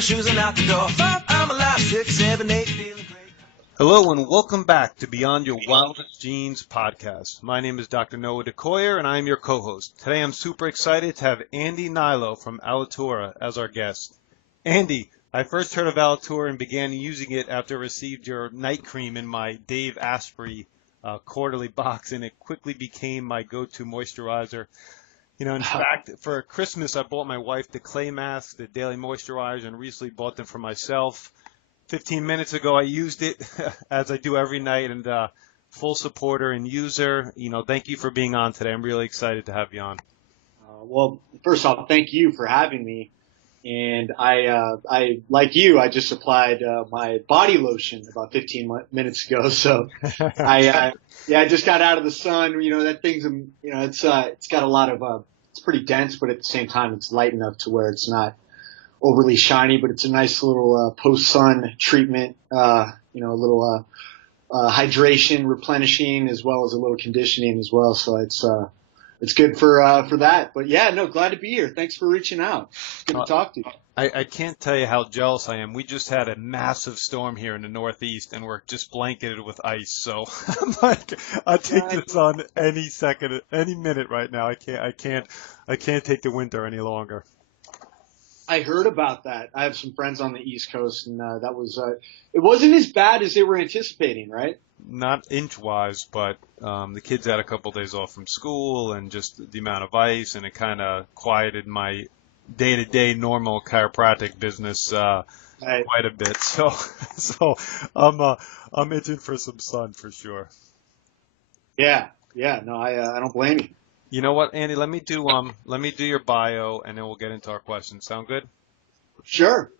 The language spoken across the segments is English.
my shoes and out the door. 5, I'm alive. 6, 7, 8, feeling great. Hello and welcome back to Beyond Your Wildest Genes podcast. My name is Dr. Noah DeCoyer and I am your co-host. Today I'm super excited to have Andy Hnilo from Alitura as our guest. Andy, I first heard of Alitura and began using it after I received your night cream in my Dave Asprey quarterly box, and it quickly became my go-to moisturizer. You know, in fact, for Christmas I bought my wife the clay mask, the daily moisturizer, and recently bought them for myself. 15 minutes ago, I used it as I do every night, and full supporter and user. You know, thank you for being on today. I'm really excited to have you on. Well, first off, thank you for having me. And I like you, I just applied my body lotion about 15 minutes ago. So I just got out of the sun. You know, that thing's, you know, it's got a lot of, it's pretty dense, but at the same time, it's light enough to where it's not overly shiny, but it's a nice little post-sun treatment, you know, a little hydration, replenishing, as well as a little conditioning as well. So it's good for that. But yeah, no, glad to be here. Thanks for reaching out. Good to talk to you. I can't tell you how jealous I am. We just had a massive storm here in the Northeast, and we're just blanketed with ice. So I'm like, I'll take this on any second, any minute right now. I can't take the winter any longer. I heard about that. I have some friends on the East Coast, and that was it wasn't as bad as they were anticipating, right? Not inch-wise, but the kids had a couple days off from school, and just the amount of ice, and it kind of quieted my day-to-day normal chiropractic business quite a bit. So I'm itching for some sun for sure. Yeah. No, I don't blame you. You know what, Andy? Let me do your bio, and then we'll get into our questions. Sound good? Sure.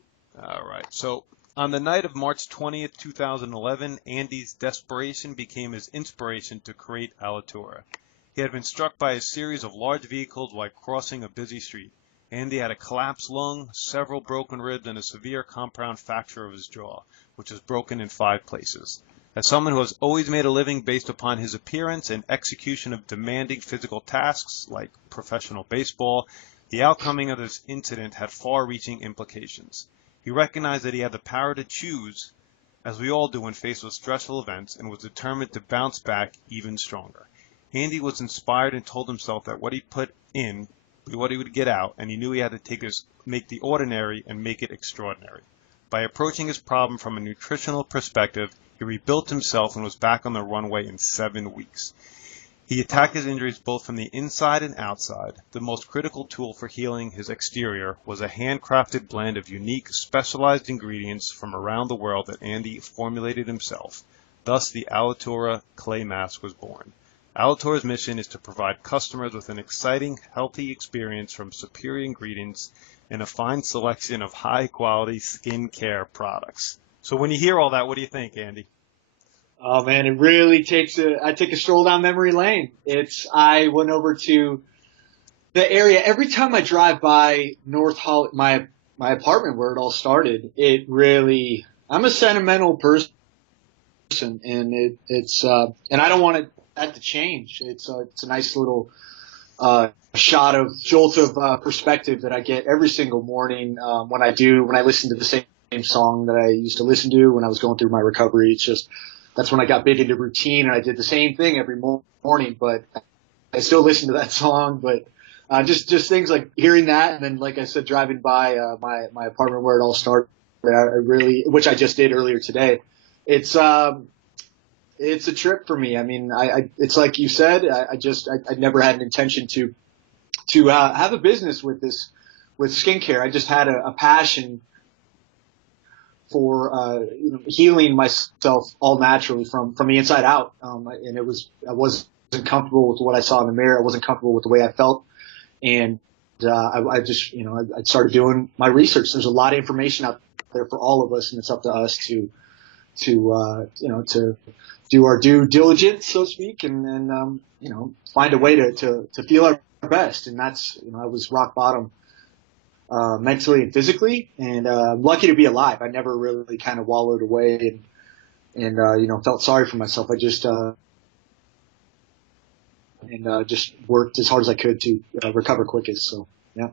All right. So on the night of March 20th, 2011, Andy's desperation became his inspiration to create Alitura. He had been struck by a series of large vehicles while crossing a busy street. Andy had a collapsed lung, several broken ribs, and a severe compound fracture of his jaw, which was broken in 5 places. As someone who has always made a living based upon his appearance and execution of demanding physical tasks like professional baseball, the outcoming of this incident had far-reaching implications. He recognized that he had the power to choose, as we all do when faced with stressful events, and was determined to bounce back even stronger. Andy was inspired and told himself that what he put in was what he would get out, and he knew he had to make the ordinary and make it extraordinary. By approaching his problem from a nutritional perspective, he rebuilt himself and was back on the runway in 7 weeks. He attacked his injuries both from the inside and outside. The most critical tool for healing his exterior was a handcrafted blend of unique, specialized ingredients from around the world that Andy formulated himself. Thus, the Alitura clay mask was born. Alitura's mission is to provide customers with an exciting, healthy experience from superior ingredients and a fine selection of high-quality skincare products. So when you hear all that, what do you think, Andy? Oh man, it really I take a stroll down memory lane. I went over to the area. Every time I drive by North Hollywood, my apartment where it all started, I'm a sentimental person, and and I don't want that to change. It's a nice little, jolt of perspective that I get every single morning, when I listen to the same song that I used to listen to when I was going through my recovery. It's just, that's when I got big into routine, and I did the same thing every morning, but I still listen to that song. But just things like hearing that, and then, like I said, driving by my apartment where it all started, which I just did earlier today. It's a trip for me. I mean, it's like you said, I never had an intention to have a business with skincare. I just had a passion for healing myself all naturally from the inside out, and I wasn't comfortable with what I saw in the mirror. I wasn't comfortable with the way I felt, and I started doing my research. There's a lot of information out there for all of us, and it's up to us to do our due diligence, so to speak, and find a way to feel our best. And that's, I was rock bottom mentally and physically, and I'm lucky to be alive. I never really kind of wallowed away and felt sorry for myself. I just just worked as hard as I could to recover quickest. So yeah.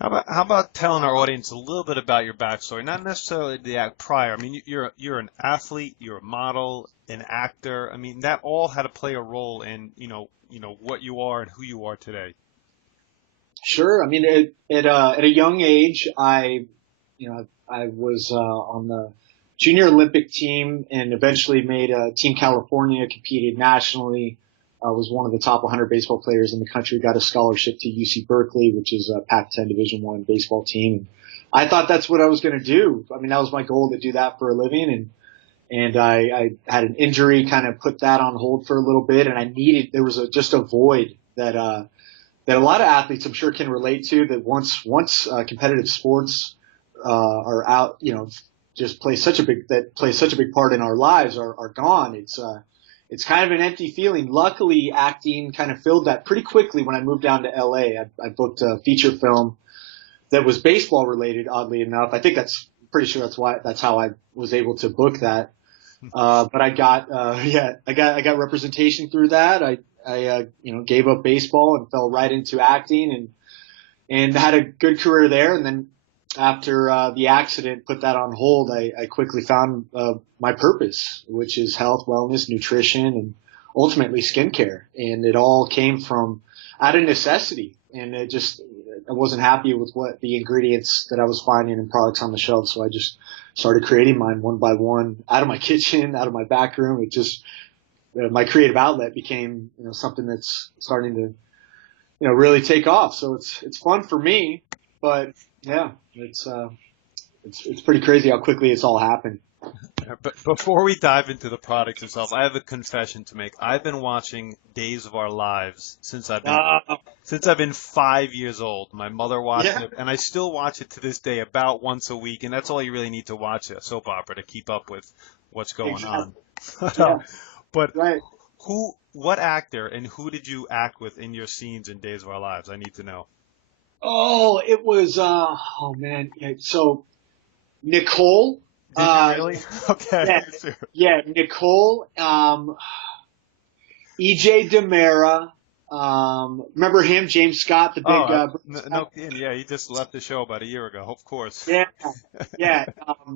How about telling our audience a little bit about your backstory? Not necessarily the act prior. I mean, you're an athlete, you're a model, an actor. I mean, that all had to play a role in what you are and who you are today. Sure. I mean, at a young age, I was on the junior Olympic team and eventually made Team California, competed nationally. Was one of the top 100 baseball players in the country. Got a scholarship to UC Berkeley, which is a Pac-10 Division I baseball team. And I thought that's what I was going to do. I mean, that was my goal, to do that for a living. And I had an injury, kind of put that on hold for a little bit. And there was just a void that a lot of athletes, I'm sure, can relate to, that once competitive sports are out, just play such a big part in our lives are gone. It's kind of an empty feeling. Luckily, acting kind of filled that pretty quickly when I moved down to LA. I booked a feature film that was baseball related, oddly enough. I think pretty sure that's how I was able to book that. But I got representation through that. I gave up baseball and fell right into acting and had a good career there. And then after the accident put that on hold, I quickly found my purpose, which is health, wellness, nutrition, and ultimately skincare. And it all came from out of necessity. And I wasn't happy with what the ingredients that I was finding in products on the shelf. So I just started creating mine one by one out of my kitchen, out of my back room. It just, my creative outlet became, something that's starting to, really take off. So it's fun for me, but yeah, it's pretty crazy how quickly it's all happened. But before we dive into the product itself, I have a confession to make. I've been watching Days of Our Lives since I've been 5 years old. My mother watched it, and I still watch it to this day about once a week. And that's all you really need to watch a soap opera to keep up with what's going on. Yeah. But Right. what actor and who did you act with in your scenes in Days of Our Lives? I need to know. Oh, it was oh man. Yeah, so Nicole. Did you really? Okay. Yeah, Nicole. EJ Demera. Remember him, James Scott, the big. No kidding. Yeah, he just left the show about a year ago. Of course. Yeah.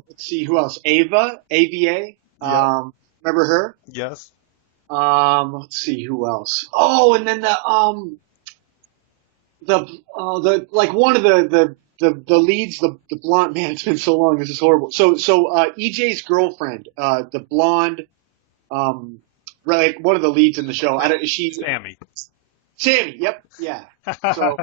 Let's see who else. AVA. Yeah. Remember her? Yes. Let's see who else. Oh, and then one of the leads, the blonde, man, it's been so long. This is horrible. So EJ's girlfriend, the blonde, like one of the leads in the show. Is she Sammy? Sammy. Yep. Yeah. So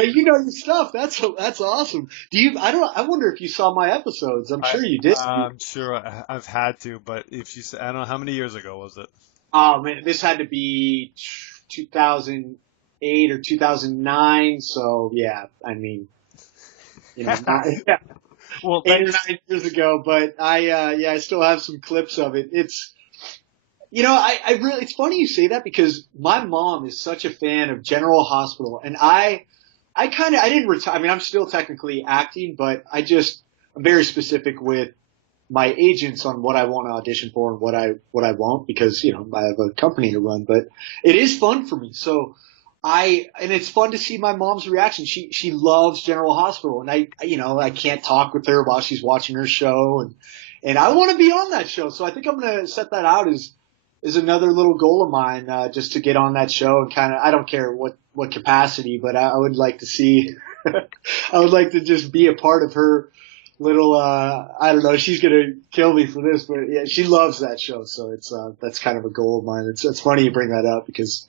you know your stuff. That's awesome. I wonder if you saw my episodes. I'm sure you did. I'm sure I've had to, but I don't know, how many years ago was it? Oh man, this had to be 2008 or 2009. So yeah, I mean, yeah. Well, 8 or 9 years ago, but I still have some clips of it. It's, I really, it's funny you say that because my mom is such a fan of General Hospital, and I didn't retire. I mean, I'm still technically acting, but I'm very specific with my agents on what I want to audition for and what I won't, because, I have a company to run, but it is fun for me. So and it's fun to see my mom's reaction. She loves General Hospital, and I can't talk with her while she's watching her show, and I want to be on that show. So I think I'm going to set that out as another little goal of mine, just to get on that show and kind of, I don't care what capacity, but I would like to see, I would like to just be a part of her little, I don't know, she's going to kill me for this, but yeah, she loves that show. So that's kind of a goal of mine. It's funny you bring that up because,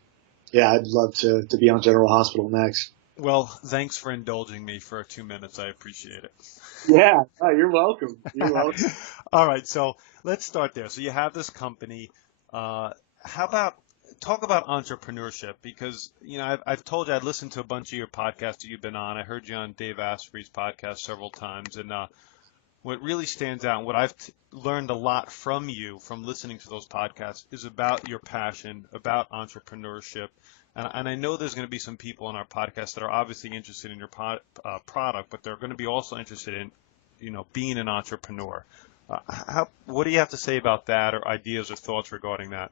yeah, I'd love to be on General Hospital next. Well, thanks for indulging me for 2 minutes. I appreciate it. Yeah, oh, you're welcome. You're welcome. All right, so let's start there. So you have this company. How about talk about entrepreneurship? Because, I've told you I'd listened to a bunch of your podcasts that you've been on. I heard you on Dave Asprey's podcast several times. And what really stands out, and what I've learned a lot from you from listening to those podcasts, is about your passion, about entrepreneurship. And I know there's going to be some people on our podcast that are obviously interested in your product, but they're going to be also interested in, being an entrepreneur. What do you have to say about that, or ideas or thoughts regarding that?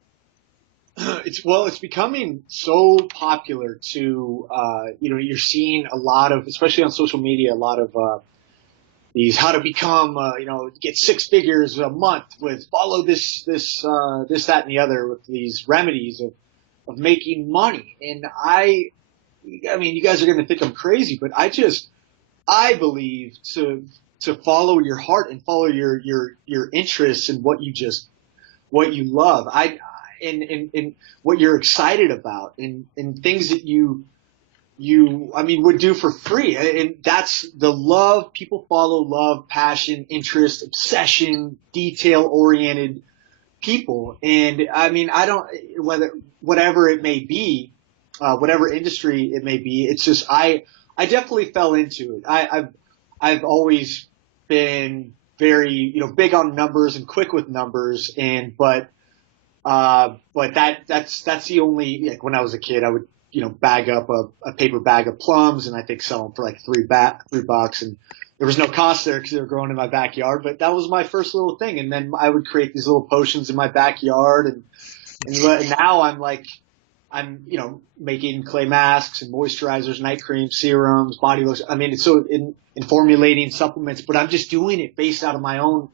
It's becoming so popular to, you're seeing a lot of, especially on social media, a lot of, these how to become, get six figures a month with follow this, that, and the other with these remedies of making money. And I mean, you guys are going to think I'm crazy, but I believe to follow your heart and follow your interests and what you love. And what you're excited about and things that I mean, would do for free. And that's the love. People follow love, passion, interest, obsession, detail oriented people. And I mean, whatever it may be, whatever industry it may be, it's just, I definitely fell into it. I've always been very, big on numbers and quick with numbers. But that's the only, like when I was a kid, I would, bag up a paper bag of plums and I think sell them for like $3, and there was no cost there because they were growing in my backyard, but that was my first little thing. And then I would create these little potions in my backyard and now I'm making clay masks and moisturizers, night creams, serums, body lotion. I mean, it's so in formulating supplements, but I'm just doing it based out of my own,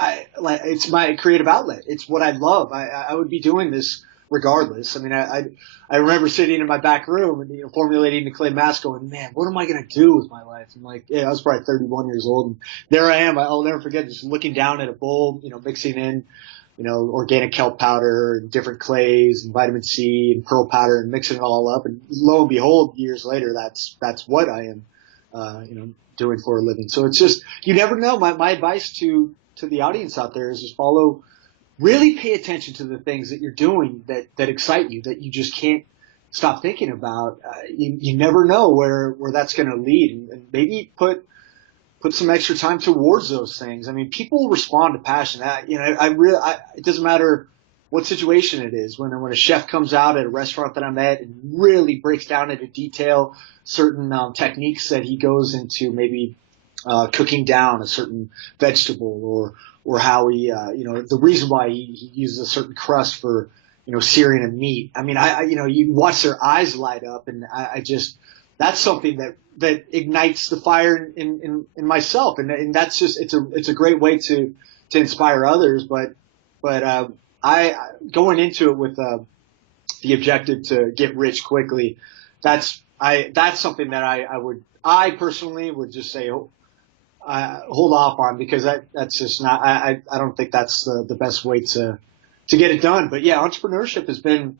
it's my creative outlet. It's what I love. I would be doing this regardless. I mean, I remember sitting in my back room and formulating the clay mask, going, man, what am I going to do with my life? I'm like, yeah, I was probably 31 years old, and there I am. I'll never forget just looking down at a bowl, mixing in, organic kelp powder and different clays and vitamin C and pearl powder and mixing it all up. And lo and behold, years later, that's what I am, doing for a living. So it's just, you never know. My advice to the audience out there is just really pay attention to the things that you're doing that excite you, that you just can't stop thinking about. You never know where that's going to lead, and maybe put some extra time towards those things. I mean, people respond to passion. It doesn't matter what situation it is. When a chef comes out at a restaurant that I'm at and really breaks down into detail certain techniques that he goes into, maybe cooking down a certain vegetable, or how he, the reason why he uses a certain crust for, searing a meat. I mean, you watch their eyes light up, and that's something that ignites the fire in myself. And that's just, it's a great way to inspire others. But I going into it with, the objective to get rich quickly, that's something that I personally would just say, hold off on, because that's just not, I don't think that's the best way to get it done. But yeah, entrepreneurship it's been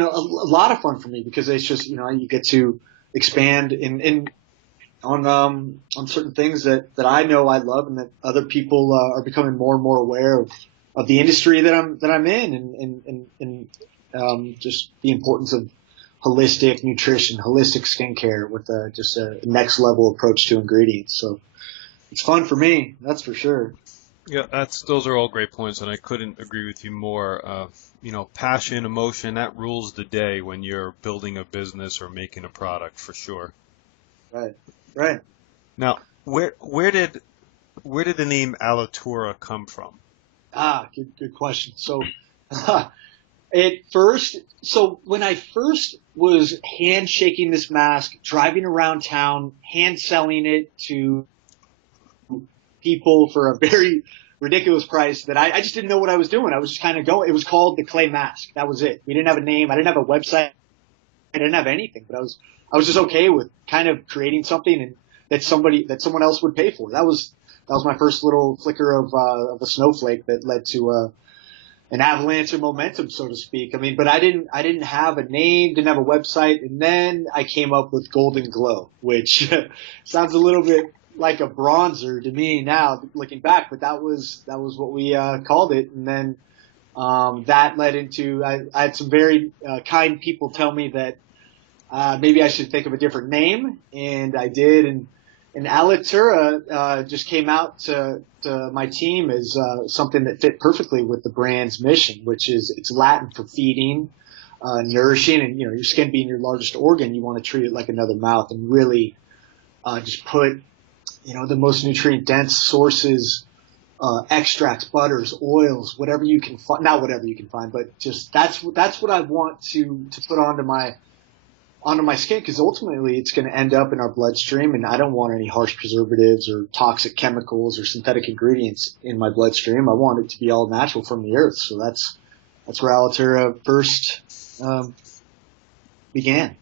a lot of fun for me, because it's just, you get to expand on certain things that I know I love, and that other people are becoming more and more aware of the industry that I'm in, and just the importance of holistic nutrition, holistic skincare with just a next level approach to ingredients. So it's fun for me, that's for sure. Yeah, those are all great points, and I couldn't agree with you more. Passion, emotion, that rules the day when you're building a business or making a product, for sure. Right. Now, where did the name Alitura come from? Good question. So, when I first was handshaking this mask, driving around town, hand selling it to people for a very ridiculous price, that I just didn't know what I was doing. I was just kind of going. It was called the Clay Mask. That was it. We didn't have a name. I didn't have a website. I didn't have anything. But I was just okay with kind of creating something and that someone else would pay for. That was my first little flicker of a snowflake that led to an avalanche of momentum, so to speak. I mean, but I didn't have a name, didn't have a website, and then I came up with Golden Glow, which sounds a little bit like a bronzer to me now, looking back, but that was what we called it. And then that led into, I had some very kind people tell me that maybe I should think of a different name, and I did. And Alitura just came out to my team as something that fit perfectly with the brand's mission, which is, it's Latin for feeding, nourishing, and your skin being your largest organ, you want to treat it like another mouth, and really just put the most nutrient dense sources extracts, butters, oils, whatever you can find, not whatever you can find, but just that's what I want to put onto my skin, because ultimately it's going to end up in our bloodstream, and I don't want any harsh preservatives or toxic chemicals or synthetic ingredients in my bloodstream. I want it to be all natural from the earth. So that's where Alitura first began.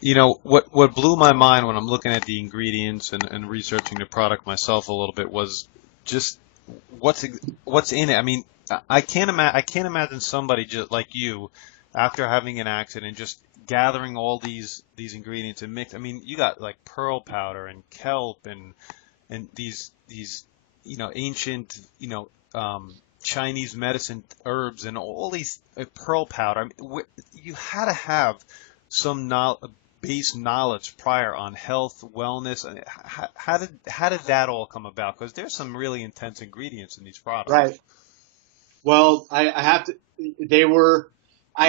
You know, what blew my mind when I'm looking at the ingredients and researching the product myself a little bit was just what's in it. I mean, I can't imagine somebody just like you, after having an accident, just gathering all these ingredients and mix. I mean, you got like pearl powder and kelp and these ancient Chinese medicine herbs and all these pearl powder. I mean, you had to have some base knowledge prior on health, wellness. I mean, how did that all come about? Because there's some really intense ingredients in these products. Right. Well, I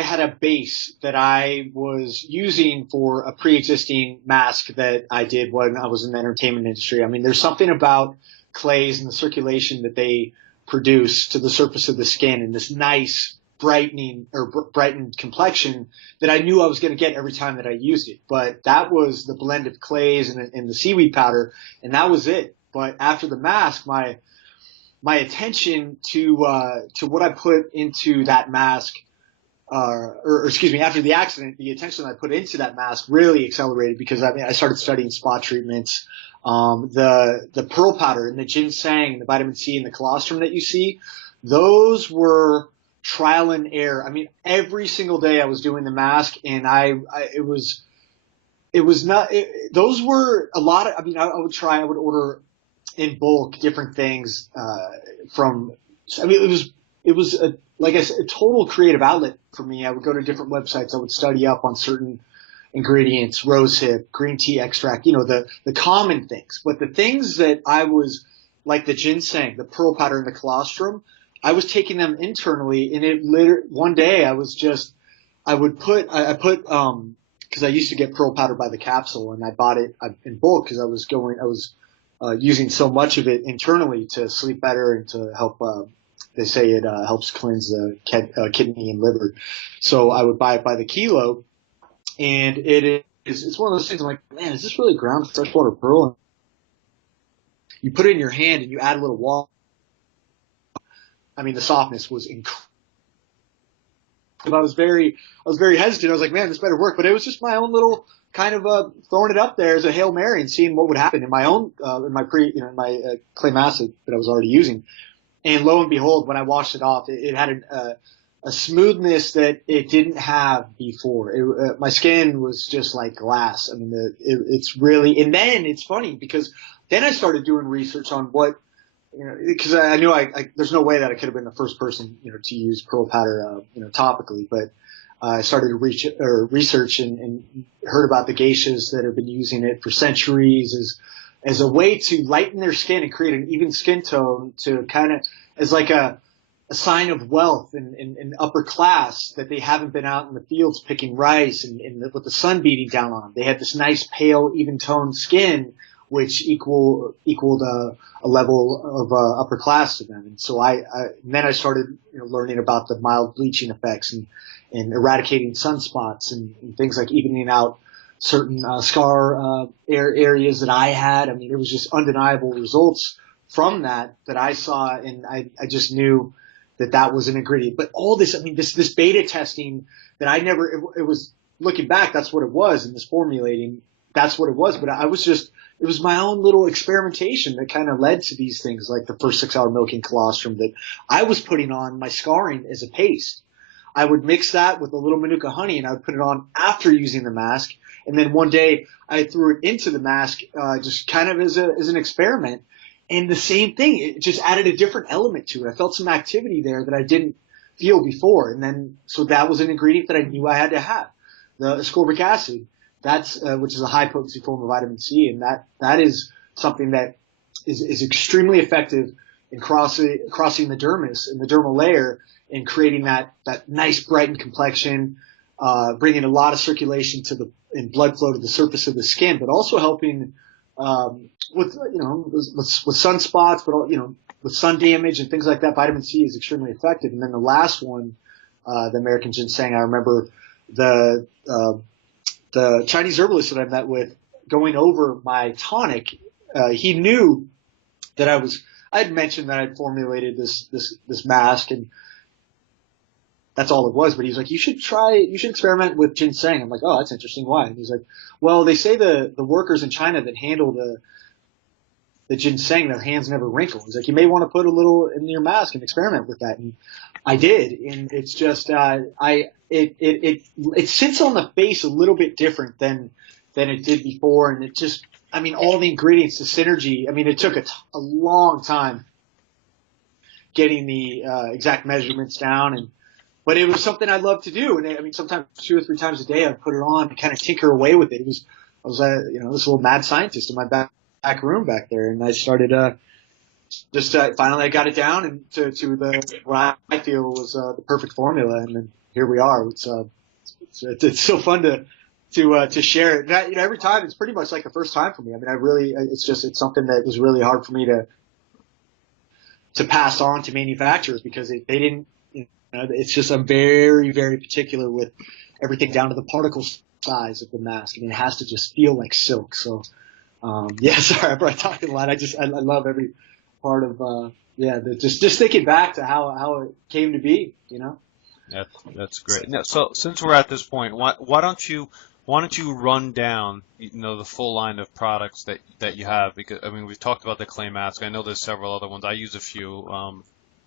had a base that I was using for a pre-existing mask that I did when I was in the entertainment industry. I mean, there's something about clays and the circulation that they produce to the surface of the skin and this nice brightened complexion that I knew I was going to get every time that I used it. But that was the blend of clays and the seaweed powder, and that was it. But after the mask, my attention to what I put into that mask, after the accident, the attention I put into that mask really accelerated, because I started studying spot treatments, the pearl powder and the ginseng and the vitamin C and the colostrum that you see. Those were trial and error. I mean, every single day I was doing the mask, and those were a lot of, I mean, I would order in bulk different things, it was like I said, a total creative outlet for me. I would go to different websites. I would study up on certain ingredients, rosehip, green tea extract, the common things. But the things that I was, like the ginseng, the pearl powder, and the colostrum, I was taking them internally, and one day I put because I used to get pearl powder by the capsule, and I bought it in bulk because I was using so much of it internally to sleep better and to help. They say it helps cleanse the kidney and liver. So I would buy it by the kilo, and it's one of those things. I'm like, man, is this really ground freshwater pearl? You put it in your hand and you add a little water. I mean, the softness was incredible. I was very hesitant. I was like, man, this better work. But it was just my own little kind of throwing it up there as a Hail Mary and seeing what would happen in my own in my clay acid that I was already using. And lo and behold, when I washed it off, it had a smoothness that it didn't have before. My skin was just like glass. I mean, it's really, and then it's funny because then I started doing research on what, because I knew there's no way that I could have been the first person, to use pearl powder, topically. But I started to research and heard about the geishas that have been using it for centuries as a way to lighten their skin and create an even skin tone, to kind of as like a sign of wealth and upper class, that they haven't been out in the fields picking rice and with the sun beating down on them. They had this nice pale, even toned skin, which equaled a level of upper class to them. And so then I started learning about the mild bleaching effects and eradicating sunspots and things like evening out certain scar areas that I had. I mean, it was just undeniable results from that I saw, and I just knew that was an ingredient. But all this, I mean, this beta testing that it was, looking back, that's what it was, and this formulating, that's what it was. But it was my own little experimentation that kind of led to these things, like the first 6 hour milking colostrum that I was putting on my scarring as a paste. I would mix that with a little Manuka honey, and I would put it on after using the mask. And then one day I threw it into the mask, just kind of as an experiment. And the same thing, it just added a different element to it. I felt some activity there that I didn't feel before. And then, so that was an ingredient that I knew I had to have. The ascorbic acid, which is a high potency form of vitamin C. And that is something that is extremely effective in crossing the dermis and the dermal layer, and creating that nice brightened complexion, bringing a lot of circulation and blood flow to the surface of the skin, but also helping with sunspots, but with sun damage and things like that, vitamin C is extremely effective. And then the last one, the American ginseng, I remember the Chinese herbalist that I met with going over my tonic. He knew that I had mentioned that I'd formulated this mask, and that's all it was. But he's like, you should experiment with ginseng. I'm like, oh, that's interesting. Why? And he's like, well, they say the workers in China that handle the ginseng, their hands never wrinkle. He's like, you may want to put a little in your mask and experiment with that. And I did. And it's just, it sits on the face a little bit different than it did before. And it just, I mean, all the ingredients, the synergy, I mean, it took a long time getting the exact measurements down, but it was something I loved to do. And I mean, sometimes 2 or 3 times a day I'd put it on and kind of tinker away with it. I was this little mad scientist in my back room back there. And I started, finally I got it down and to what I feel was the perfect formula. And then here we are. It's so fun to share it. Every time it's pretty much like the first time for me. I mean, it's something that was really hard for me to pass on to manufacturers because they didn't, it's just, I'm very, very particular with everything down to the particle size of the mask. I mean, it has to just feel like silk. So, sorry, I'm talking a lot. I love every part of, just thinking back to how it came to be, That's great. Now, so since we're at this point, why don't you run down, the full line of products that you have? Because I mean, we've talked about the clay mask. I know there's several other ones. I use a few.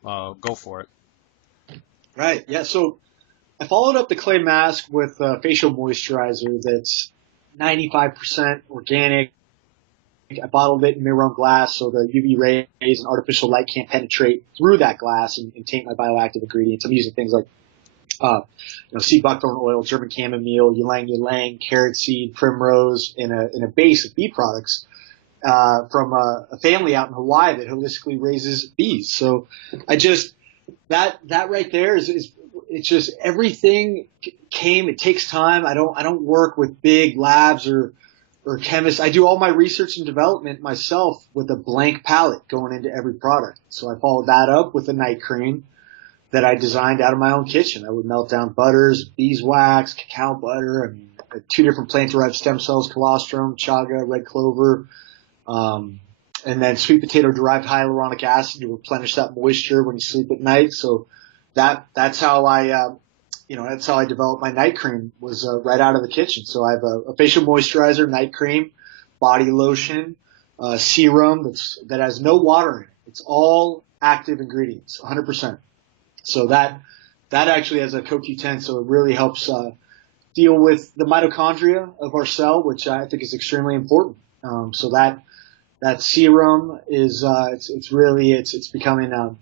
Go for it. Right. Yeah. So I followed up the clay mask with a facial moisturizer that's 95% organic. I bottled it in mirror glass so the UV rays and artificial light can't penetrate through that glass and taint my bioactive ingredients. I'm using things like sea buckthorn oil, German chamomile, ylang ylang, carrot seed, primrose, in a base of bee products from a family out in Hawaii that holistically raises bees. So I just that right there is it's just everything came. It takes time. I don't work with big labs or chemists. I do all my research and development myself with a blank palette going into every product. So I followed that up with a night cream that I designed out of my own kitchen. I would melt down butters, beeswax, cacao butter, 2 different plant-derived stem cells, colostrum, chaga, red clover, and then sweet potato-derived hyaluronic acid to replenish that moisture when you sleep at night. So that's how I developed my night cream, was right out of the kitchen. So I have a facial moisturizer, night cream, body lotion, serum that has no water in it. It's all active ingredients, 100%. So that actually has a CoQ10, so it really helps deal with the mitochondria of our cell, which I think is extremely important. So that serum is it's becoming a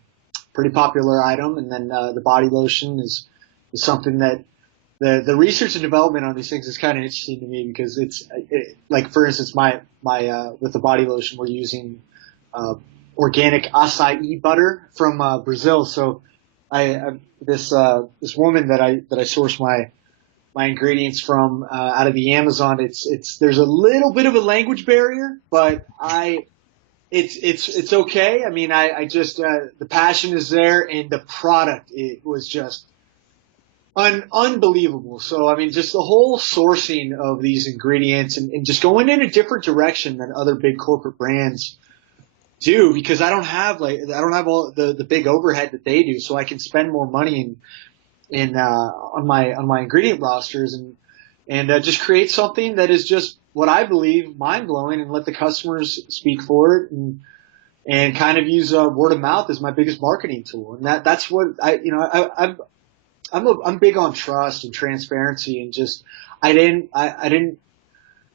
pretty popular item, and then the body lotion is something that the research and development on these things is kind of interesting to me because like, for instance, my with the body lotion we're using organic acai butter from Brazil. So this woman that I source my ingredients from out of the Amazon, there's a little bit of a language barrier, but it's okay. I mean, I just the passion is there, and the product, it was just unbelievable. So I mean, just the whole sourcing of these ingredients and just going in a different direction than other big corporate brands do, because I don't have all the big overhead that they do, so I can spend more money on my ingredient rosters and just create something that is just what I believe mind blowing, and let the customers speak for it, and kind of use word of mouth as my biggest marketing tool. And that's what I'm big on trust and transparency, and just I didn't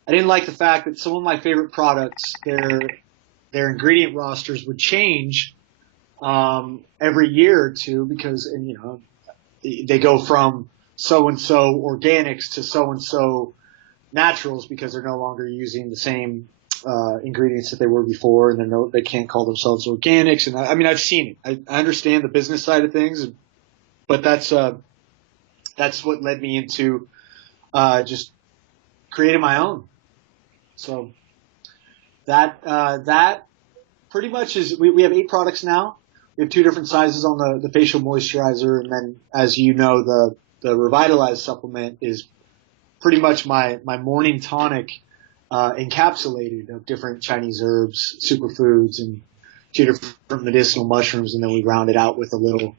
like the fact that some of my favorite products, their ingredient rosters would change every year or two, because they go from so and so organics to so and so naturals because they're no longer using the same ingredients that they were before, and they can't call themselves organics. And I mean, I've seen it. I understand the business side of things, but that's what led me into just creating my own. So that pretty much is we have 8 products now. We have 2 different sizes on the facial moisturizer, and then, as you know, the Revitalize supplement is pretty much my morning tonic, encapsulated of different Chinese herbs, superfoods, and 2 different medicinal mushrooms, and then we round it out with a little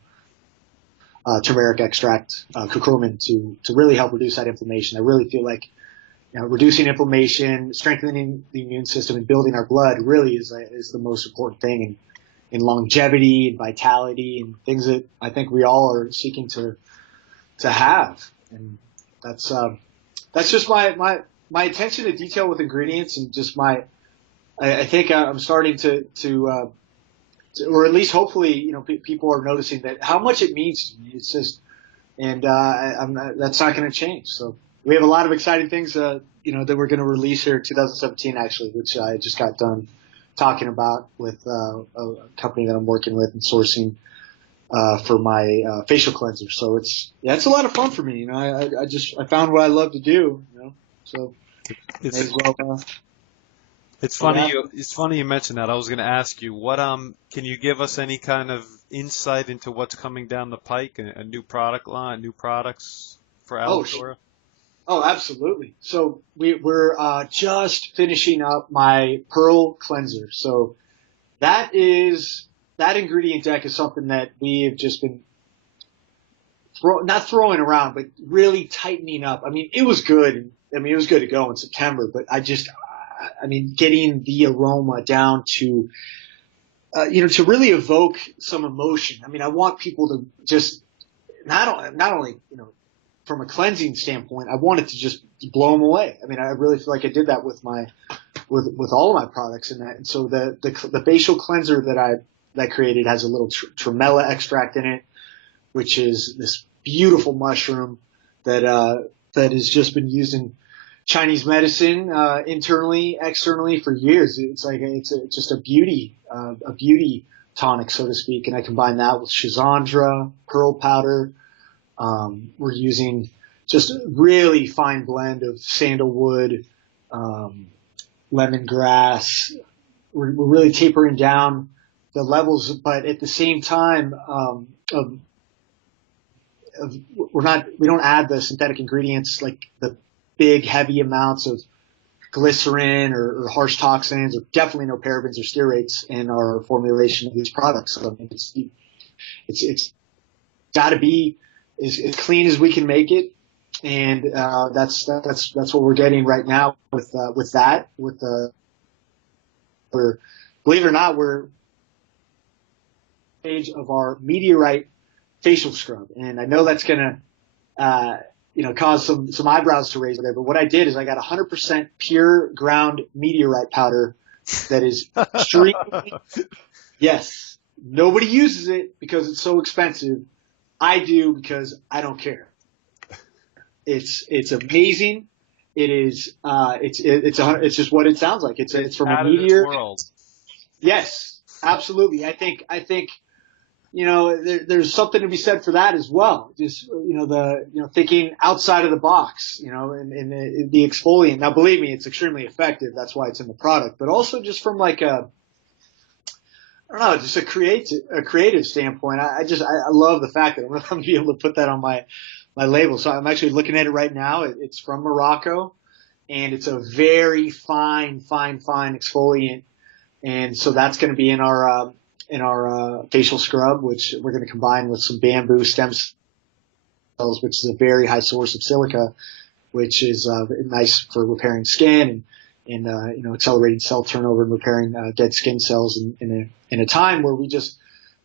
turmeric extract, curcumin, to really help reduce that inflammation. I really feel like, reducing inflammation, strengthening the immune system, and building our blood really is the most important thing in longevity and vitality and things that I think we all are seeking to have. And that's just my attention to detail with ingredients, and just I think I'm starting to or at least hopefully, people are noticing that how much it means to me. It's just, and that's not going to change. So we have a lot of exciting things, that we're going to release here in 2017, actually, which I just got done talking about with a company that I'm working with and sourcing for my facial cleanser. So it's a lot of fun for me. I found what I love to do. So It's, may as well. it's funny you mentioned that. I was going to ask you, what can you give us any kind of insight into what's coming down the pike, a new product line, new products for Alitura? Oh, absolutely. So we're just finishing up my Pearl Cleanser. So that ingredient deck is something that we have just been not throwing around, but really tightening up. I mean, it was good. I mean, it was good to go in September, but getting the aroma down to, to really evoke some emotion. I mean, I want people to just not only, from a cleansing standpoint, I wanted to just blow them away. I mean, I really feel like I did that with all of my products in that. And so the facial cleanser that I created has a little tremella extract in it, which is this beautiful mushroom that has just been used in Chinese medicine, internally, externally for years. It's like, it's just a beauty tonic, so to speak. And I combine that with Schizandra, pearl powder. We're using just a really fine blend of sandalwood, lemongrass. We're really tapering down the levels, but at the same time, we don't add the synthetic ingredients like the big heavy amounts of glycerin or harsh toxins, or definitely no parabens or stearates in our formulation of these products. So I mean, it's got to be as clean as we can make it, and that's what we're getting right now with that. Believe it or not, we're stage of our Meteorite facial scrub, and I know that's gonna cause some eyebrows to raise there. But what I did is I got 100% pure ground meteorite powder that is extremely yes. Nobody uses it because it's so expensive. I do because I don't care. It's amazing. It is it's just what it sounds like. It's from a meteor. World. Yes, absolutely. I think there's something to be said for that as well. Just thinking outside of the box, and the exfoliant. Now, believe me, it's extremely effective. That's why it's in the product. But also just from like just a creative standpoint. I love the fact that I'm going to be able to put that on my label. So I'm actually looking at it right now. It's from Morocco, and it's a very fine exfoliant. And so that's going to be in our facial scrub, which we're going to combine with some bamboo stem cells, which is a very high source of silica, which is nice for repairing skin and accelerating cell turnover and repairing dead skin cells in a time where we just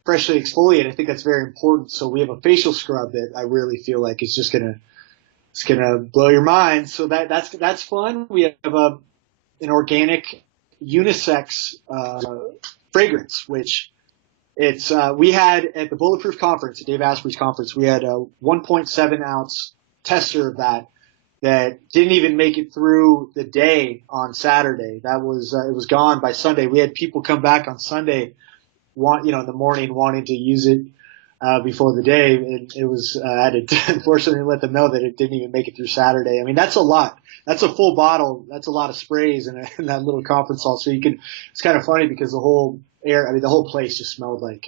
freshly exfoliate. I think that's very important. So we have a facial scrub that I really feel like is just it's gonna blow your mind. So that's fun. We have an organic unisex fragrance, which we had at the Bulletproof conference, at Dave Asprey's conference, we had a 1.7 ounce tester of that didn't even make it through the day on Saturday. That was it was gone by Sunday. We had people come back on Sunday, in the morning, wanting to use it before the day. It was I had to unfortunately let them know that it didn't even make it through Saturday. I mean, that's a lot. That's a full bottle. That's a lot of sprays in that little conference hall. So it's kind of funny because the whole air. I mean, the whole place just smelled like.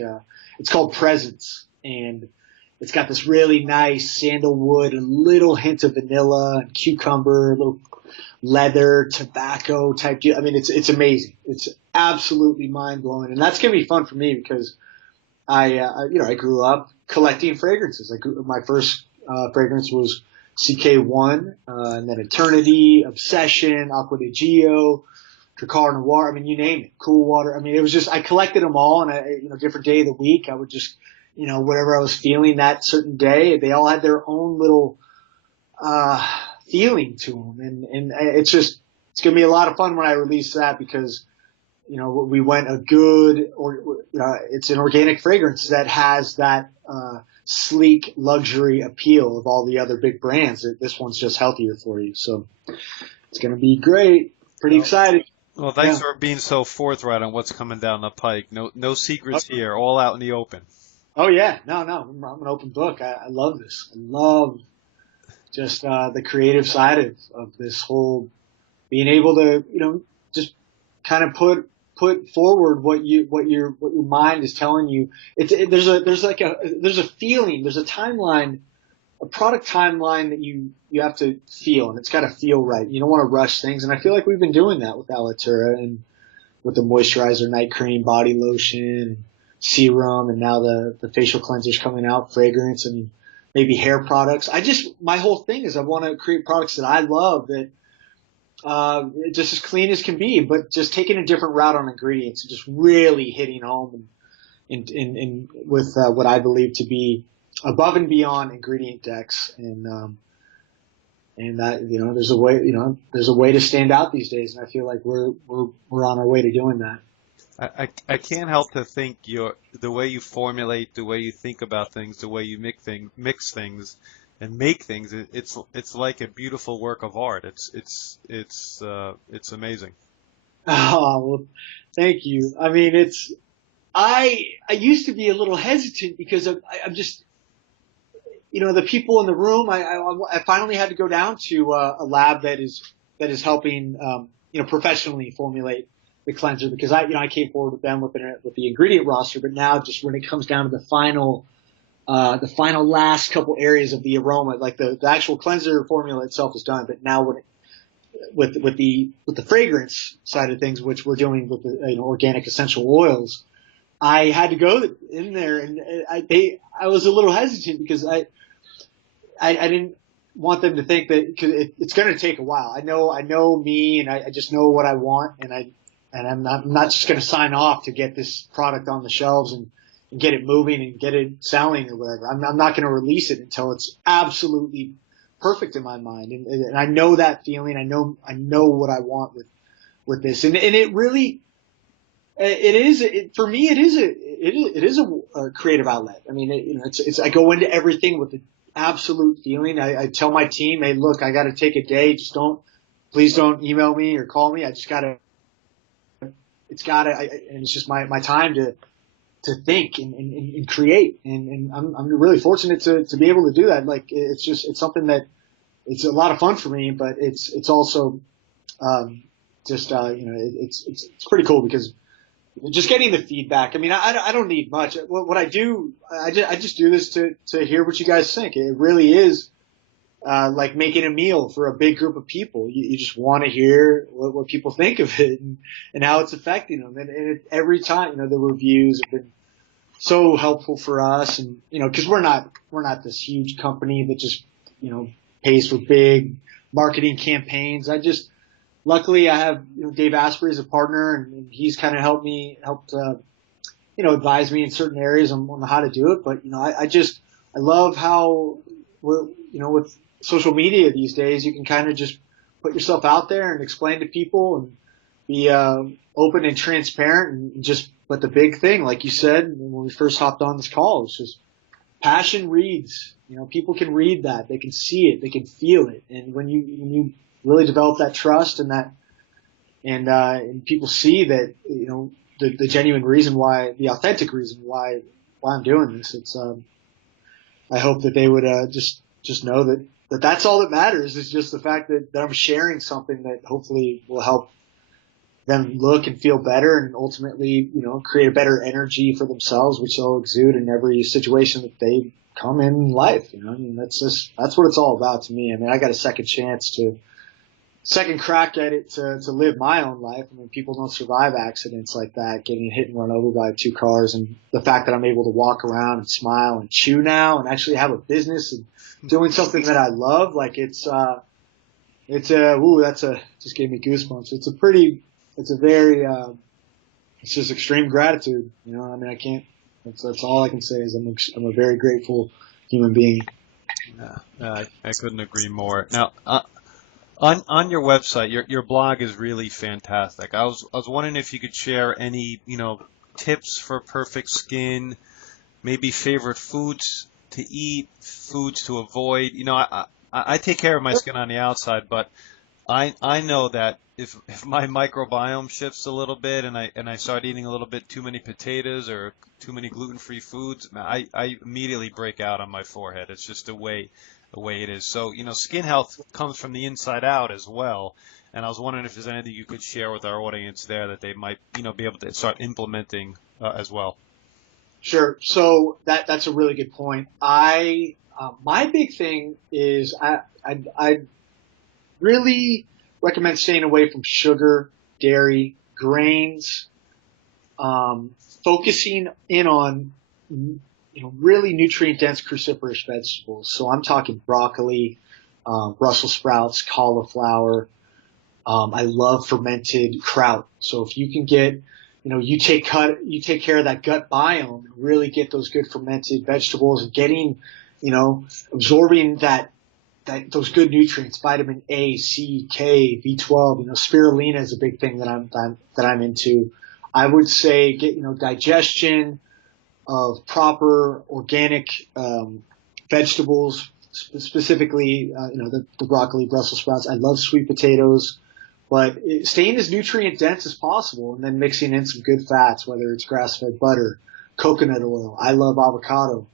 It's called Presence, and it's got this really nice sandalwood, a little hint of vanilla and cucumber, a little leather, tobacco type deal. I mean, it's amazing. It's absolutely mind blowing, and that's gonna be fun for me because I grew up collecting fragrances. My first fragrance was CK1, and then Eternity, Obsession, Aqua di Gio, Drakkar Noir. I mean, you name it. Cool Water. I mean, it was just I collected them all, and different day of the week, I would just whatever I was feeling that certain day, they all had their own little feeling to them, and it's gonna be a lot of fun when I release that because we went a good it's an organic fragrance that has that sleek luxury appeal of all the other big brands. This one's just healthier for you, so it's gonna be great. Pretty excited. Well, thanks for being so forthright on what's coming down the pike. No secrets here, all out in the open. Oh yeah, no, I'm an open book. I love this. I love just the creative side of this whole being able to just kind of put forward what your mind is telling you. There's a feeling, there's a timeline, a product timeline that you have to feel, and it's got to feel right. You don't want to rush things, and I feel like we've been doing that with Alitura and with the moisturizer, night cream, body lotion, serum, and now the facial cleansers coming out, fragrance, and maybe hair products. My whole thing is I want to create products that I love that just as clean as can be, but just taking a different route on ingredients and just really hitting home and with what I believe to be above and beyond ingredient decks, and that there's a way to stand out these days, and I feel like we're on our way to doing that. I can't help to think the way you formulate, the way you think about things, the way you mix things, and make things. It's like a beautiful work of art. It's amazing. Oh, well, thank you. I mean, I used to be a little hesitant because I'm just the people in the room. I finally had to go down to a lab that is helping professionally formulate the cleanser because I came forward with them with the ingredient roster, but now just when it comes down to the final last couple areas of the aroma, like the actual cleanser formula itself is done, but now with the fragrance side of things, which we're doing with the organic essential oils, I had to go in there, and I was a little hesitant because I didn't want them to think that cause it's going to take a while. I know me, and I just know what I want, and I'm not just going to sign off to get this product on the shelves and get it moving and get it selling or whatever. I'm not going to release it until it's absolutely perfect in my mind, and I know that feeling. I know what I want with this, and it really for me it is a creative outlet. I mean, I go into everything with the absolute feeling. I tell my team, hey, look, I got to take a day. Please don't email me or call me. I just gotta. And it's just my time to think and create, and I'm really fortunate to be able to do that. Like it's something that it's a lot of fun for me, but it's also it's pretty cool because just getting the feedback. I mean, I don't need much. What I do, I just do this to hear what you guys think. It really is like making a meal for a big group of people. You just want to hear what people think of it and how it's affecting them. And every time, the reviews have been so helpful for us. And, cause we're not this huge company that just, pays for big marketing campaigns. Luckily I have, Dave Asprey as a partner, and he's kind of helped advise me in certain areas on how to do it. But, I love how we're, with social media these days, you can kind of just put yourself out there and explain to people and be open and transparent, and but the big thing, like you said when we first hopped on this call, is just passion reads. People can read that, they can see it, they can feel it, and when you really develop that trust and that, and people see that the genuine reason why, the authentic reason why I'm doing this, it's I hope that they would just know that that's all that matters, is just the fact that I'm sharing something that hopefully will help them look and feel better and ultimately, create a better energy for themselves, which they'll exude in every situation that they come in life. I mean, that's what it's all about to me. I mean, I got a second crack at it to live my own life. I mean, people don't survive accidents like that, getting hit and run over by two cars. And the fact that I'm able to walk around and smile and chew now and actually have a business and doing something that I love, like just gave me goosebumps. It's just extreme gratitude. I mean, that's all I can say is I'm a very grateful human being. I couldn't agree more. Now, on your website, your blog is really fantastic. I was wondering if you could share any, tips for perfect skin, maybe favorite foods to eat, foods to avoid. I take care of my skin on the outside, but I know that if my microbiome shifts a little bit and I start eating a little bit too many potatoes or too many gluten-free foods, I immediately break out on my forehead. It's just the way it is. So, skin health comes from the inside out as well. And I was wondering if there's anything you could share with our audience there that they might, be able to start implementing as well. Sure. So that's a really good point. My big thing is I really recommend staying away from sugar, dairy, grains, focusing in on really nutrient-dense cruciferous vegetables. So I'm talking broccoli, Brussels sprouts, cauliflower. I love fermented kraut. So if you can get, you take care of that gut biome and really get those good fermented vegetables and getting, absorbing those good nutrients, vitamin A, C, K, B12. Spirulina is a big thing that I'm into. I would say get digestion of proper organic vegetables, specifically the broccoli, Brussels sprouts. I love sweet potatoes, but staying as nutrient dense as possible, and then mixing in some good fats, whether it's grass-fed butter, coconut oil. I love avocado.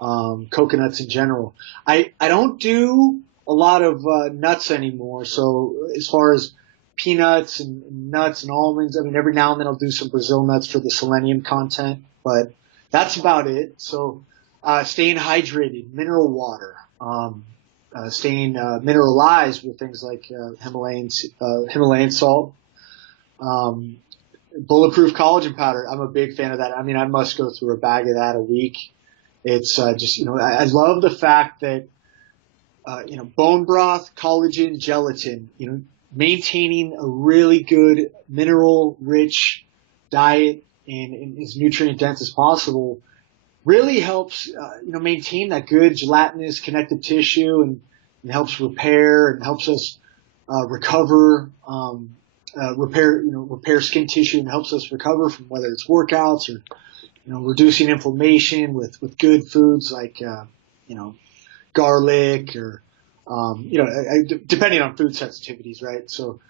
Coconuts in general. I don't do a lot of nuts anymore. So as far as peanuts and nuts and almonds, I mean, every now and then I'll do some Brazil nuts for the selenium content, but that's about it. So staying hydrated, mineral water, staying mineralized with things like Himalayan salt, bulletproof collagen powder. I'm a big fan of that. I mean, I must go through a bag of that a week. It's just, I love the fact that, bone broth, collagen, gelatin, maintaining a really good mineral rich diet and as nutrient dense as possible really helps, maintain that good gelatinous connective tissue and helps repair and helps us, repair skin tissue and helps us recover from whether it's workouts or, reducing inflammation with good foods like, garlic or, depending on food sensitivities, right? So,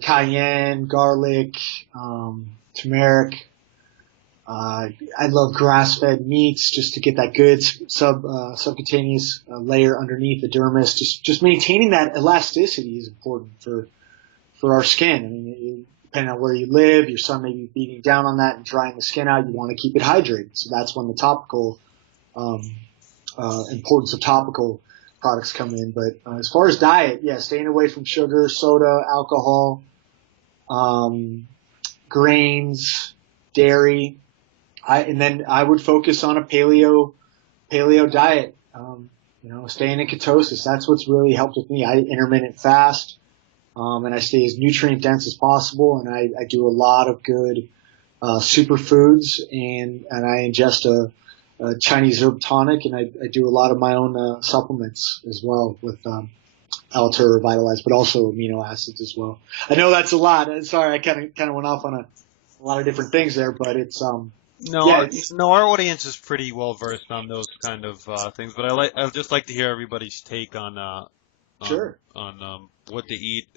cayenne, garlic, turmeric. I love grass-fed meats just to get that good subcutaneous layer underneath the dermis. Just maintaining that elasticity is important for our skin. I mean, depending on where you live, your sun may be beating down on that and drying the skin out. You want to keep it hydrated. So that's when the topical importance of topical products come in. But as far as diet, staying away from sugar, soda, alcohol, grains, dairy. And then I would focus on a paleo diet. Staying in ketosis. That's what's really helped with me. I intermittent fast. And I stay as nutrient dense as possible, and I do a lot of good superfoods, and I ingest a Chinese herb tonic, and I do a lot of my own supplements as well with Alter Revitalize, but also amino acids as well. I know that's a lot. Sorry, I kind of went off on a lot of different things there, but it's No, our audience is pretty well versed on those kind of things, but I'd just like to hear everybody's take on sure. on what they eat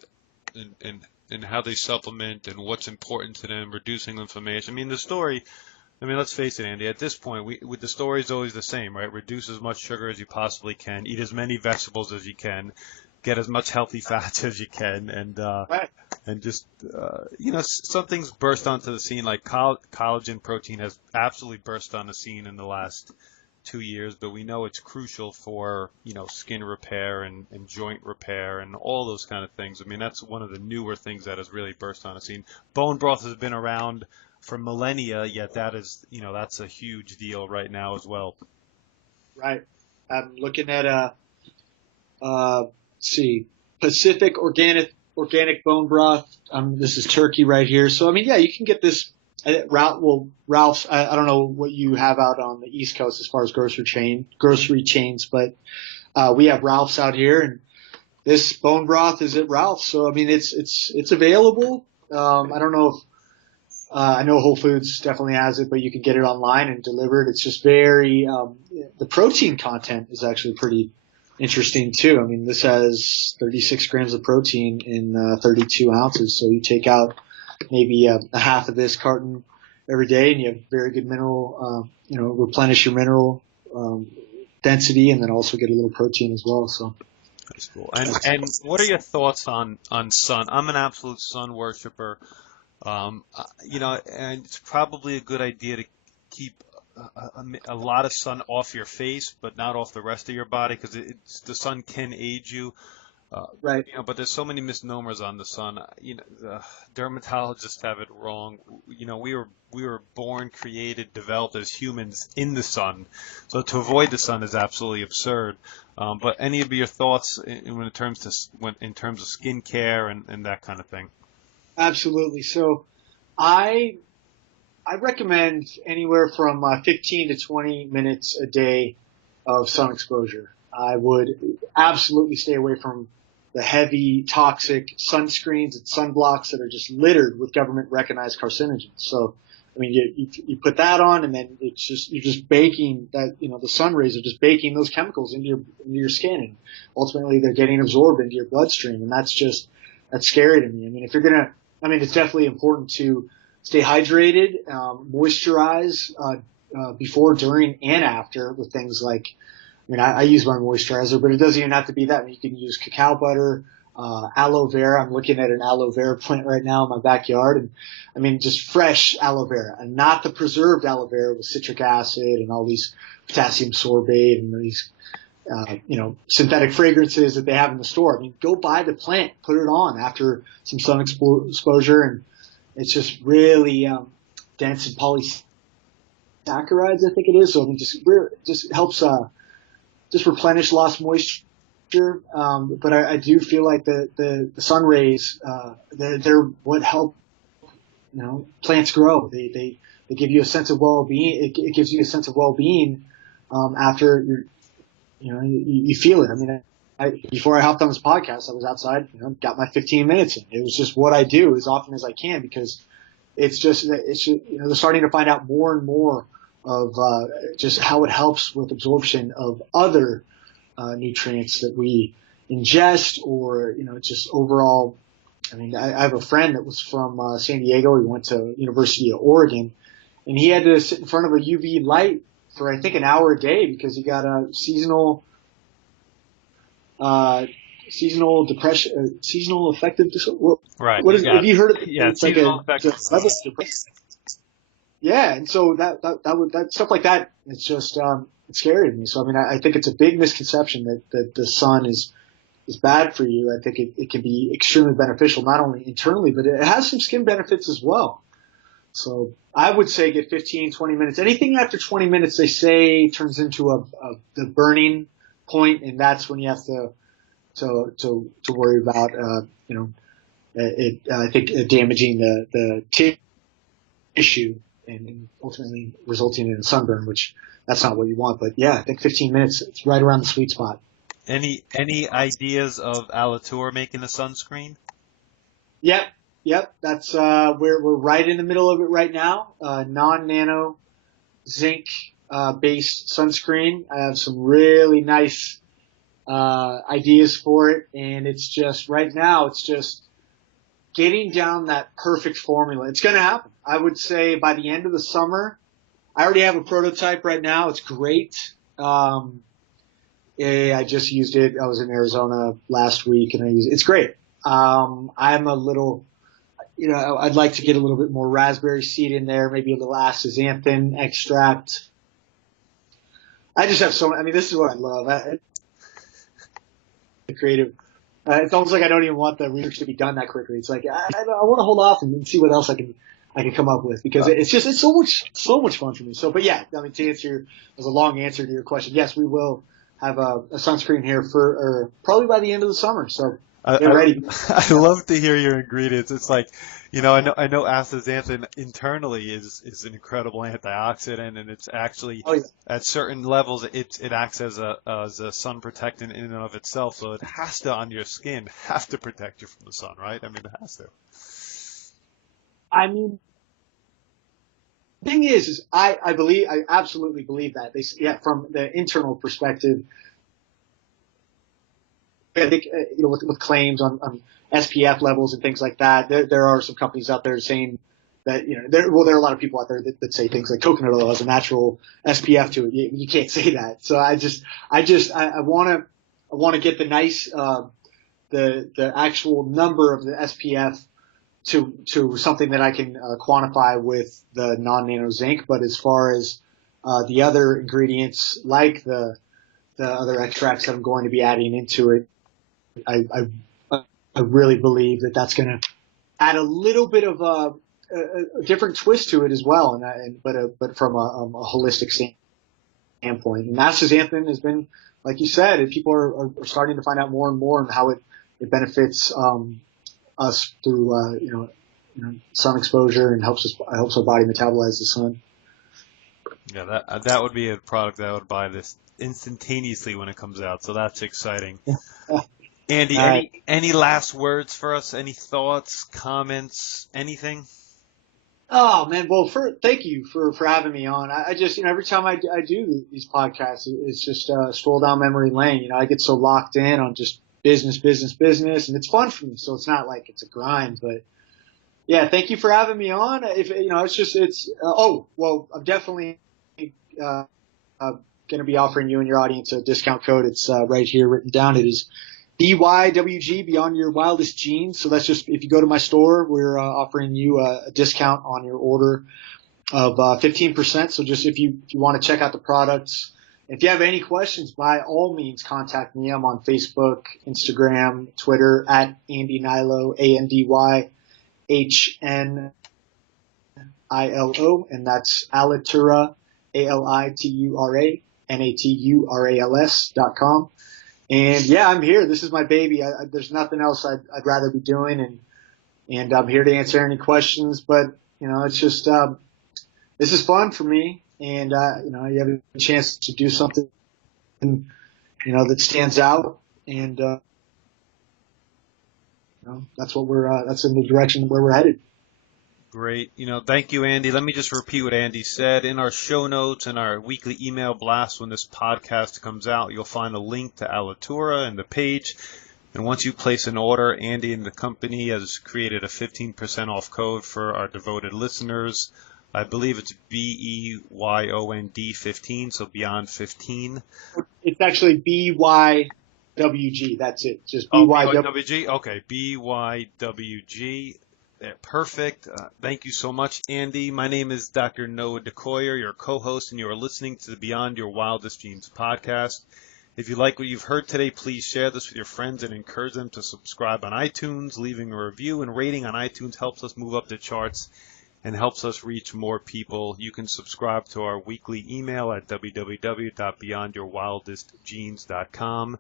and how they supplement and what's important to them, reducing inflammation. I mean, let's face it, Andy, at this point, the story is always the same, right? Reduce as much sugar as you possibly can, eat as many vegetables as you can, get as much healthy fats as you can, and Right. and just some things burst onto the scene, like collagen protein has absolutely burst on the scene in the last 2 years, but we know it's crucial for skin repair and joint repair and all those kind of things. I mean, that's one of the newer things that has really burst on the scene. Bone broth has been around for millennia, yet that is that's a huge deal right now as well. Right. I'm looking at Pacific organic bone broth. This is Turkey right here. So I mean, yeah, you can get this. Ralph's. I don't know what you have out on the East Coast as far as grocery chains, but we have Ralph's out here, and this bone broth is at Ralph's. So I mean, it's available. I don't know if I know Whole Foods definitely has it, but you can get it online and delivered. It's just very the protein content is actually pretty interesting too. I mean, this has 36 grams of protein in 32 ounces. So you take out maybe a half of this carton every day, and you have very good mineral, replenish your mineral density, and then also get a little protein as well. So that's cool. And what are your thoughts on sun? I'm an absolute sun worshiper. And it's probably a good idea to keep a lot of sun off your face, but not off the rest of your body, because the sun can age you. Right. But there's so many misnomers on the sun. The dermatologists have it wrong. We were born, created, developed as humans in the sun. So to avoid the sun is absolutely absurd. But any of your thoughts in terms of skincare and that kind of thing? Absolutely. So I recommend anywhere from 15 to 20 minutes a day of sun exposure. I would absolutely stay away from the heavy, toxic sunscreens and sunblocks that are just littered with government-recognized carcinogens. So, I mean, you put that on, and then you're just baking that. The sun rays are just baking those chemicals into your skin, and ultimately they're getting absorbed into your bloodstream, and that's scary to me. I mean, it's definitely important to stay hydrated, moisturize before, during, and after with things like. I use my moisturizer, but it doesn't even have to be that. I mean, you can use cacao butter, aloe vera. I'm looking at an aloe vera plant right now in my backyard, and just fresh aloe vera, and not the preserved aloe vera with citric acid and all these potassium sorbate and these, synthetic fragrances that they have in the store. I mean, go buy the plant, put it on after some sun exposure, and it's just really dense in polysaccharides, I think it is. So just helps. Just replenish lost moisture. But I do feel like the sun rays, they're what help, plants grow. They give you a sense of well-being. It gives you a sense of well-being, after you feel it. I mean, before I hopped on this podcast, I was outside, got my 15 minutes in. It was just what I do as often as I can, because it's they're starting to find out more and more of just how it helps with absorption of other nutrients that we ingest, or just overall. I mean, I have a friend that was from San Diego. He went to University of Oregon, and he had to sit in front of a UV light for I think an hour a day because he got a seasonal depression, seasonal affective disorder. Right. What is? Have you heard of it? Yeah, it's seasonal affective. Yeah, and so that stuff like that, it's just it's scary to me. So I mean, I think it's a big misconception that the sun is bad for you. I think it can be extremely beneficial, not only internally, but it has some skin benefits as well. So I would say get 15, 20 minutes. Anything after 20 minutes, they say, turns into the burning point, and that's when you have to worry about I think damaging the tissue and ultimately resulting in a sunburn, which that's not what you want. But yeah, I think 15 minutes, it's right around the sweet spot. Any ideas of Alitura making a sunscreen? Yep. That's we're right in the middle of it right now. Non-nano zinc based sunscreen. I have some really nice ideas for it, and it's just right now it's just getting down that perfect formula. It's going to happen. I would say by the end of the summer. I already have a prototype right now. It's great. I just used it. I was in Arizona last week, and it's great. I'm a little I'd like to get a little bit more raspberry seed in there, maybe a little astaxanthin extract. I just have this is what I love. The creative. It's almost like I don't even want the research to be done that quickly. It's like I want to hold off and see what else I can come up with, because it's so much fun for me. So, but yeah, to answer as a long answer to your question, yes, we will have a sunscreen here for probably by the end of the summer. So get ready. I love to hear your ingredients. It's like, I know astaxanthin internally is an incredible antioxidant, and it's actually at certain levels it acts as a sun protectant in and of itself. So it has to, on your skin, have to protect you from the sun, right? It has to. The thing is I absolutely believe that from the internal perspective. I think, with claims on SPF levels and things like that, there are some companies out there saying that, there are a lot of people out there that say things like coconut oil has a natural SPF to it. You can't say that. So I want to get the nice, the actual number of the SPF to something that I can quantify with the non-nano zinc. But as far as the other ingredients, like the other extracts that I'm going to be adding into it, I really believe that that's going to add a little bit of a different twist to it as well, but from a holistic standpoint. And astaxanthin has been, like you said, and people are starting to find out more and more on how it benefits us through sun exposure, and helps our body metabolize the sun. Yeah, that would be a product that I would buy this instantaneously when it comes out. So that's exciting. Andy, any last words for us? Any thoughts, comments, anything? Oh man, well, thank you for having me on. I just, every time I do these podcasts, it's just stroll down memory lane. I get so locked in on just business, and it's fun for me. So it's not like it's a grind, but yeah, thank you for having me on. If I'm definitely going to be offering you and your audience a discount code. It's right here written down. It is BYWG, Beyond Your Wildest Genes. So that's just, if you go to my store, we're offering you a discount on your order of 15%. So just if you want to check out the products, if you have any questions, by all means contact me. I'm on Facebook, Instagram, Twitter at Andy Hnilo, ANDYHNILO, and that's Alitura, ALITURA, NATURALS.com. And I'm here. This is my baby. There's nothing else I'd rather be doing, and I'm here to answer any questions. But it's just this is fun for me, and you have a chance to do something that stands out, and that's in the direction where we're headed. Great. Thank you, Andy. Let me just repeat what Andy said. In our show notes and our weekly email blast when this podcast comes out, you'll find a link to Alitura and the page. And once you place an order, Andy and the company has created a 15% off code for our devoted listeners. I believe it's BEYOND 15, so Beyond 15. It's actually BYWG. That's it. Just BYWG. Okay, BYWG. Yeah, perfect. Thank you so much, Andy. My name is Dr. Noah DeCoyer, your co-host, and you are listening to the Beyond Your Wildest Genes podcast. If you like what you've heard today, please share this with your friends and encourage them to subscribe on iTunes. Leaving a review and rating on iTunes helps us move up the charts and helps us reach more people. You can subscribe to our weekly email at www.beyondyourwildestgenes.com.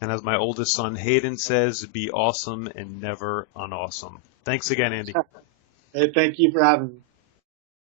And as my oldest son Hayden says, be awesome and never unawesome. Thanks again, Andy. Hey, thank you for having me.